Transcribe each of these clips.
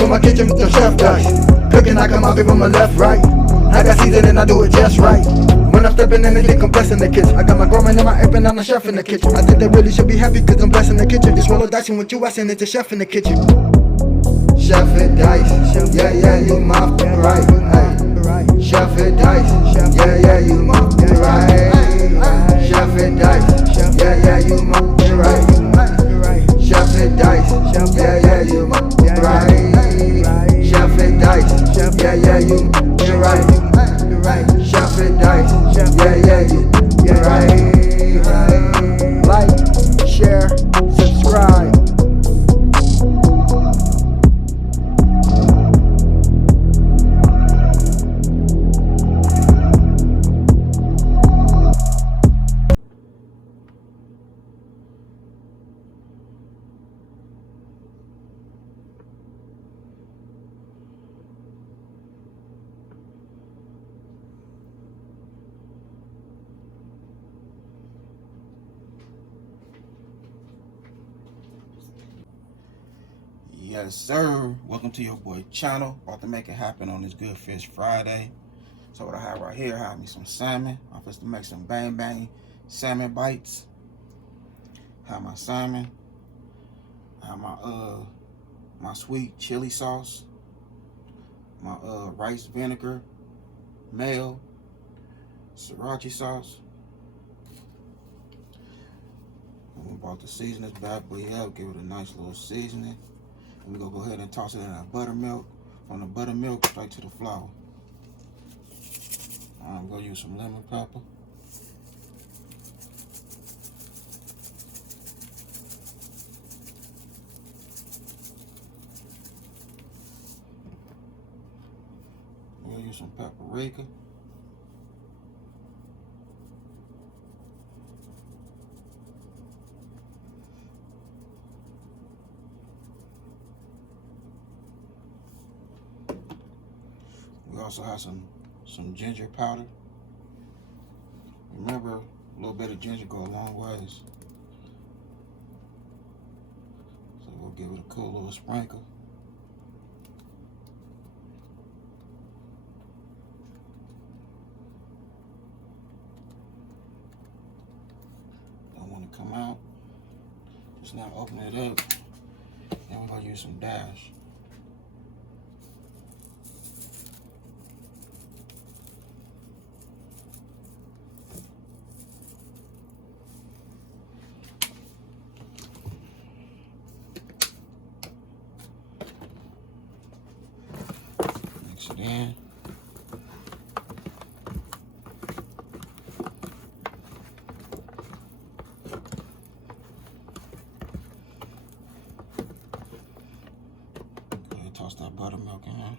up in my kitchen with the chef dice. Cooking, I come out from my left, right. I got season and I do it just right. When I'm stepping in, they think I'm blessing the kitchen. I got my grandma in my apron, I'm a chef in the kitchen. I think they really should be happy cause I'm blessing the kitchen. Just roll a dice and what you asking, it's a chef in the kitchen. Chef and dice, yeah, yeah, you my right. Hey. Chef and dice, yeah, yeah, you my right. Chef and dice, yeah, yeah, you my right. Chef and dice, yeah, yeah, you my right. Chef and dice, yeah, yeah, you my right. Chef and dice, yeah, yeah, you right. Like, share, subscribe. Yes, sir. Welcome to your boy channel. About to make it happen on this Good Fish Friday. So what I have right here, I have me some salmon. I'm supposed to make some bang bang salmon bites. Have my salmon. I have my sweet chili sauce. My rice vinegar, mayo, sriracha sauce. I'm about to season this bad boy up, give it a nice little seasoning. And we're gonna go ahead and toss it in that buttermilk. From the buttermilk straight to the flour. I'm gonna use some lemon pepper. We're gonna use some paprika. We also have some ginger powder. Remember, a little bit of ginger go a long ways. So we'll give it a cool little sprinkle. Don't want to come out. Just now open it up. Then we're gonna use some dash. Mix it in. Go ahead, toss that buttermilk in there.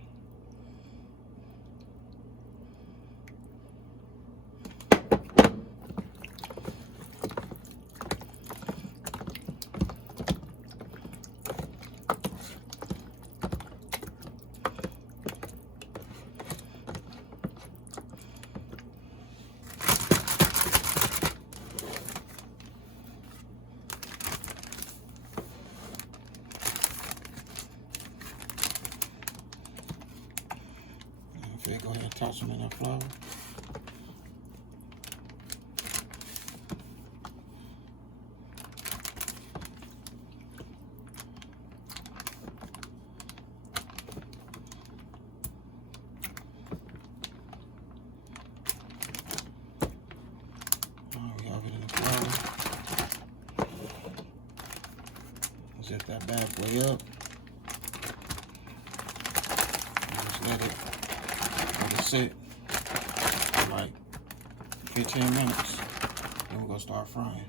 Go ahead and toss them in that flour. We have it in the flour. Zip that bad boy up. And just let it sit for like 15 minutes. Then we're gonna start frying.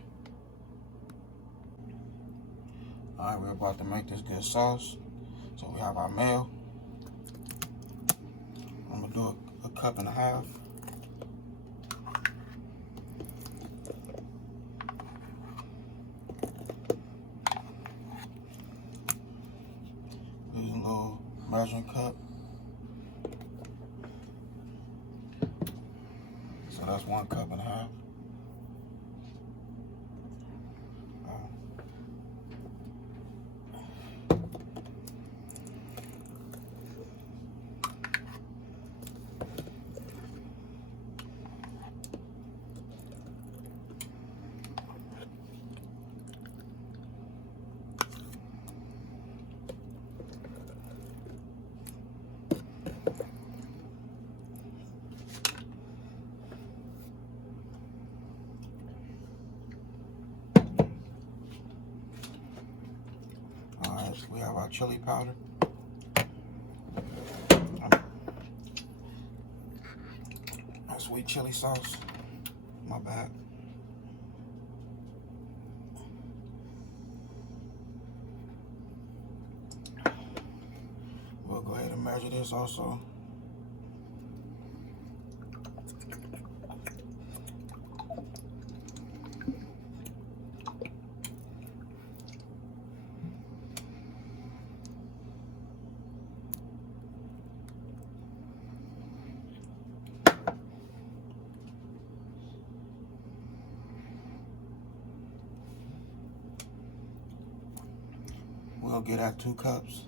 Alright, we're about to make this good sauce. So we have our mayo. I'm gonna do a cup and a half. Using a little measuring cup. So that's 1 cup and a half. We have our chili powder. Our sweet chili sauce. My bad. We'll go ahead and measure this also. We'll get our 2 cups.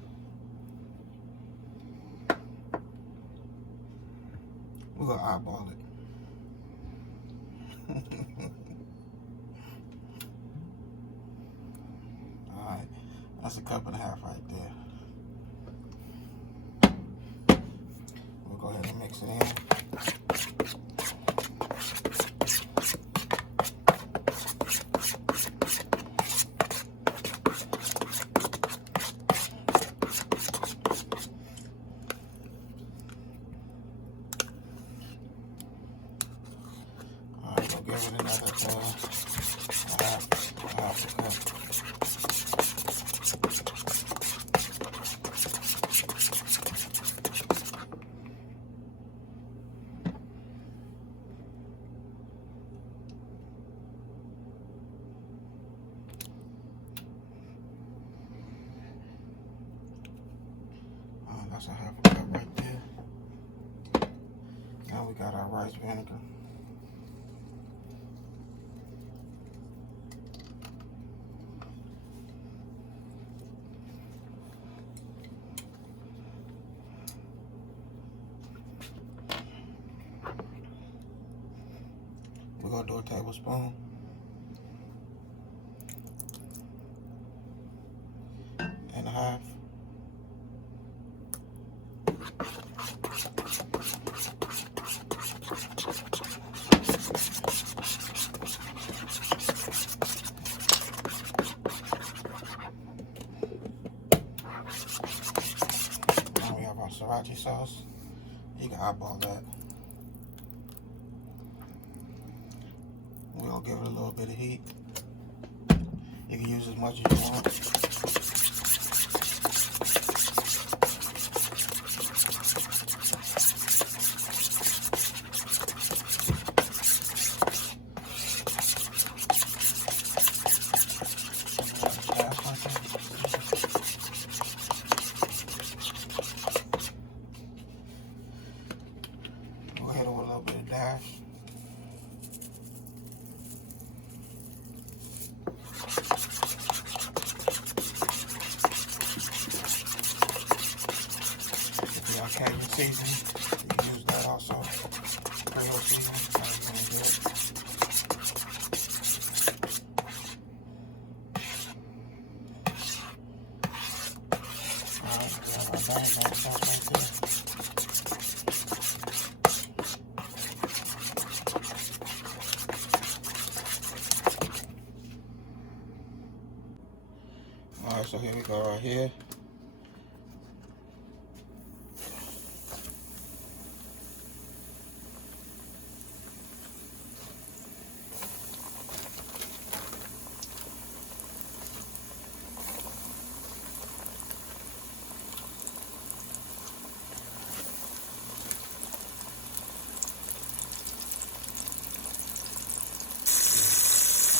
We're gonna eyeball it. Alright, that's a 1.5 cups right there. We'll go ahead and mix it in. Give it another half a cup. That's a half a cup right there. Now we got our rice vinegar. We're gonna do a tablespoon. And a half. Now we have our sriracha sauce. You can eyeball that. We'll give it a little bit of heat. You can use as much as you want. Go ahead with a little bit of dash. Cajun seasoning, you can use that also. Creole seasoning, that's really good. Alright, we have our bang sauce right there. Alright, so here we go right here.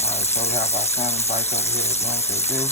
Alright, so we have our salmon bites over here doing what they do.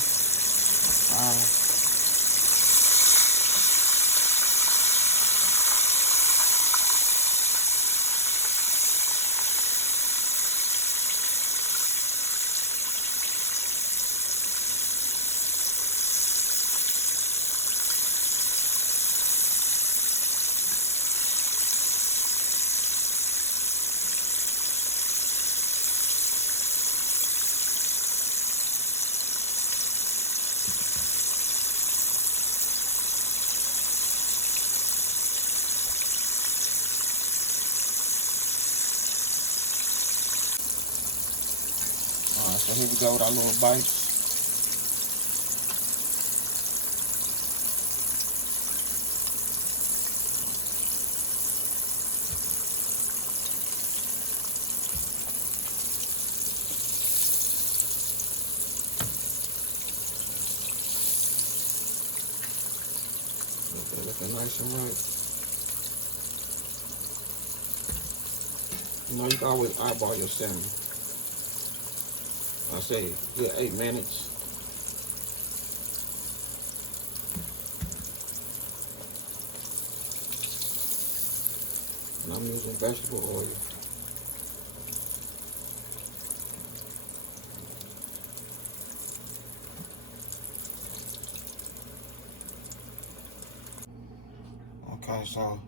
So here we go with our little bites. it nice and right. You know, you can always eyeball your salmon. I say good 8 minutes. And I'm using vegetable oil. Okay, so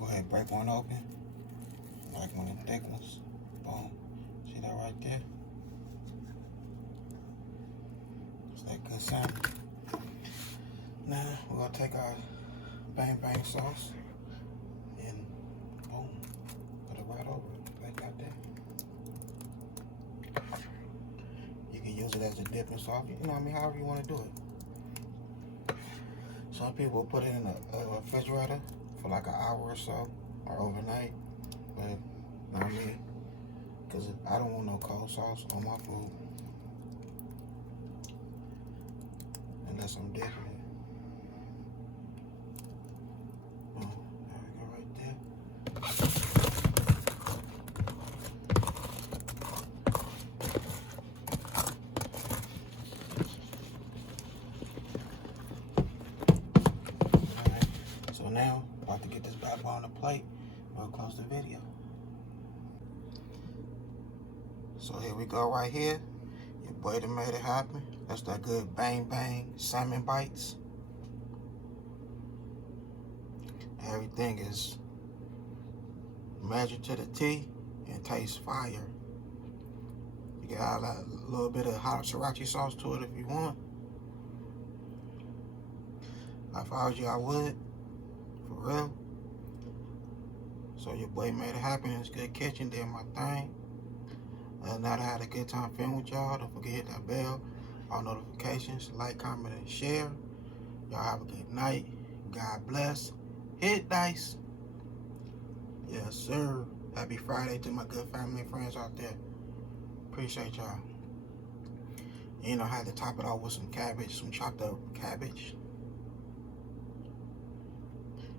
go ahead and break one open. Like one of the thick ones. Boom. See that right there? It's that good salmon. Now we're gonna take our bang bang sauce and boom, put it right over it, like that there. You can use it as a dipping sauce, you know what I mean, however you want to do it. Some people put it in a refrigerator for like an hour or so, or overnight, but not me, because I don't want no cold sauce on my food unless I'm dipping it. There we go, right there. Alright, so now, about to get this bad boy on the plate. We'll close the video. So here we go right here. Your boy done made it happen. That's that good bang bang salmon bites. Everything is measured to the T and tastes fire. You can add a little bit of hot sriracha sauce to it if you want. If I was you, I would. For real. So your boy made it happen. It's good kitchen, did my thing. Now that I had a good time filming with y'all, don't forget to hit that bell, all notifications, like, comment, and share. Y'all have a good night. God bless. Hit dice. Yes, sir. Happy Friday to my good family and friends out there. Appreciate y'all. You know, I had to top it off with some cabbage, some chopped up cabbage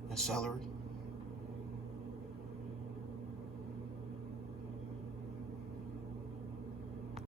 and celery.